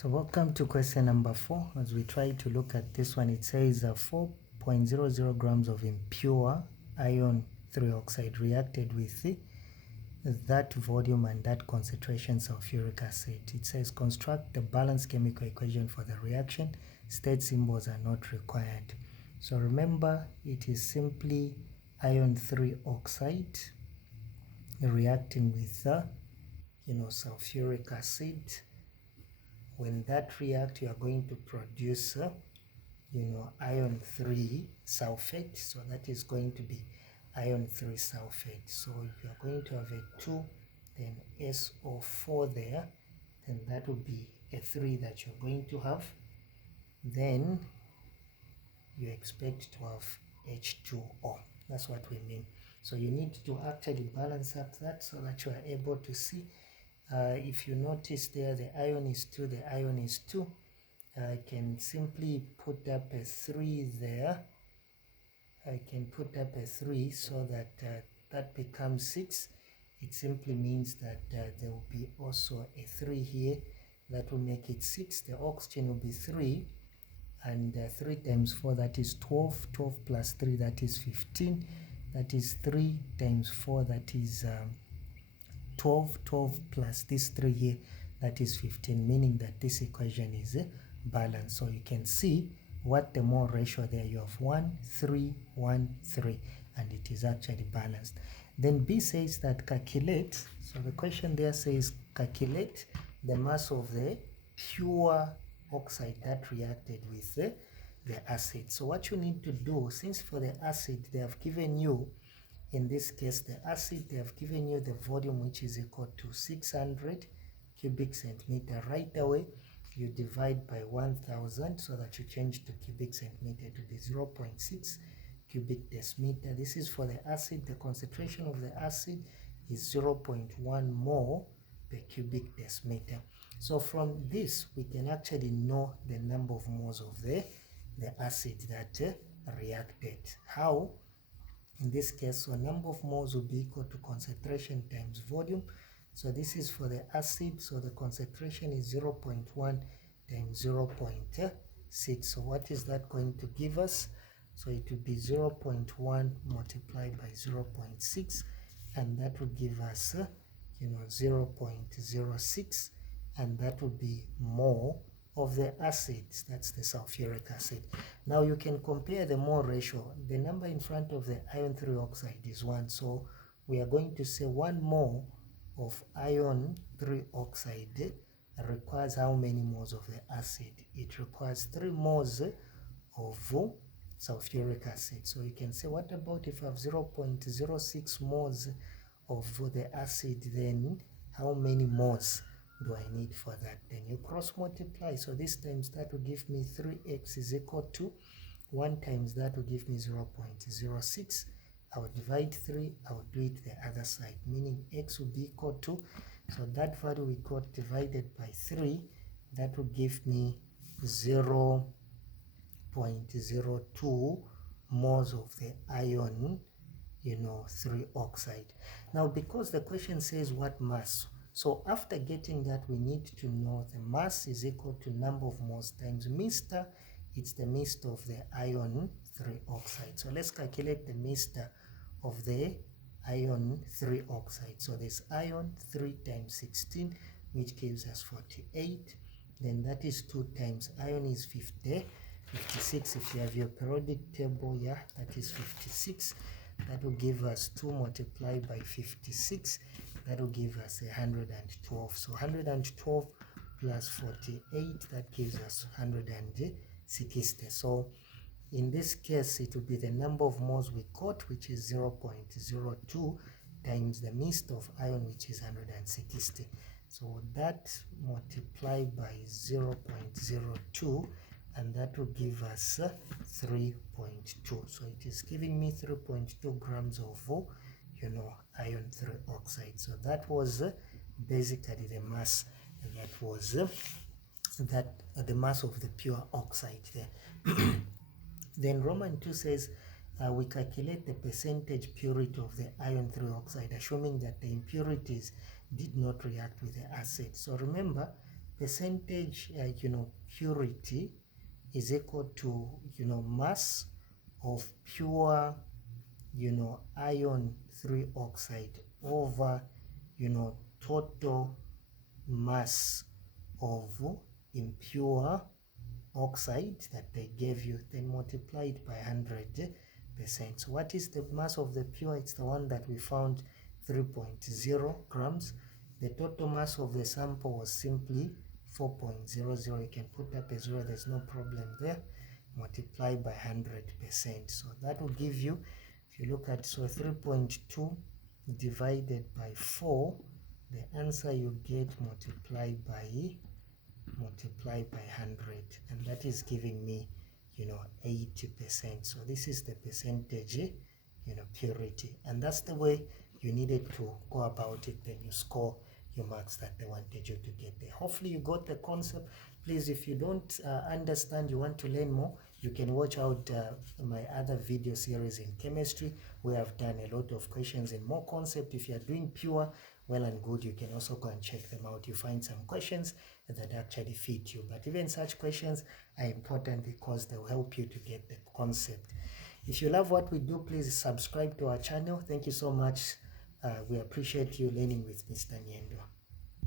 So welcome to question number 4. As we try to look at this one, it says 4.00 grams of impure iron 3 oxide reacted with that volume and that concentration sulfuric acid. It says construct the balanced chemical equation for the reaction. State symbols are not required. So remember, it is simply iron 3 oxide reacting with sulfuric acid. When that react, you are going to produce iron 3 sulfate. So that is going to be iron 3 sulfate. So if you are going to have a 2, then SO4 there, then that will be a 3 that you're going to have. Then you expect to have H2O. That's what we mean. So you need to actually balance up that so that you are able to see. If you notice there, the iron is 2, the iron is 2. I can simply put up a 3 there. I can put up a 3 so that that becomes 6. It simply means that there will be also a 3 here. That will make it 6. The oxygen will be 3. And 3 times 4, that is 12. 12 plus 3, that is 15. That is 3 times 4, that is 12. 12 plus this 3 here, that is 15, meaning that this equation is balanced. So you can see what the mole ratio there, you have 1, 3, 1, 3, and it is actually balanced. Then B says that calculate, so the question there says calculate the mass of the pure oxide that reacted with the acid. So what you need to do, since for the acid they have given you, in this case the acid, they have given you the volume which is equal to 600 cubic centimeter. Right away you divide by 1000 so that you change to cubic centimeter to be 0.6 cubic decimeter. This is for the acid. The concentration of the acid is 0.1 mole per cubic decimeter. So from this we can actually know the number of moles of the acid that reacted. How? In this case, so number of moles will be equal to concentration times volume. So this is for the acid, so the concentration is 0.1 times 0.6. So what is that going to give us? So it will be 0.1 multiplied by 0.6, and that will give us 0.06, and that will be mole of the acid, that's the sulfuric acid. Now you can compare the mole ratio. The number in front of the iron 3 oxide is 1, so we are going to say 1 mole of iron 3 oxide requires how many moles of the acid? It requires 3 moles of sulfuric acid. So you can say, what about if I have 0.06 moles of the acid, then how many moles do I need for that? Then you cross multiply. So this times that will give me 3x is equal to 1 times that will give me 0.06. I will divide 3, I will do it the other side, meaning x will be equal to, so that value we got divided by 3, that will give me 0.02 moles of the iron 3 oxide. Now because the question says what mass, so after getting that, we need to know the mass is equal to number of moles times Mr. It's the Mr of the iron 3 oxide. So let's calculate the Mr of the iron 3 oxide. So this iron 3 times 16, which gives us 48. Then that is 2 times iron is 56. If you have your periodic table, yeah, that is 56. That will give us 2 multiplied by 56. That will give us 112. So 112 plus 48, that gives us 160. So in this case, it will be the number of moles we got, which is 0.02 times the mist of iron, which is 160. So that multiplied by 0.02, and that will give us 3.2. So it is giving me 3.2 grams of iron 3 oxide. So that was basically the mass, that was the mass of the pure oxide there. Then Roman 2 says we calculate the percentage purity of the iron 3 oxide, assuming that the impurities did not react with the acid. So remember, percentage purity is equal to mass of pure iron 3 oxide over total mass of impure oxide that they gave you, then multiplied by 100%. So what is the mass of the pure? It's the one that we found, 3.0 grams. The total mass of the sample was simply 4.00. You can put up a 0, there's no problem there. Multiply by 100%. So that will give you, if you look at, so 3.2 divided by 4, the answer you get multiplied by 100, and that is giving me 80%. So this is the percentage purity, and that's the way you needed to go about it. Then you score your marks that they wanted you to get there. Hopefully you got the concept. Please, if you don't understand, you want to learn more, you can watch out my other video series in chemistry, where I've done a lot of questions and more concept. If you are doing pure, well and good, you can also go and check them out. You find some questions that actually fit you, but even such questions are important because they will help you to get the concept. If you love what we do, please subscribe to our channel. Thank you so much. We appreciate you learning with Mr. Nyendo.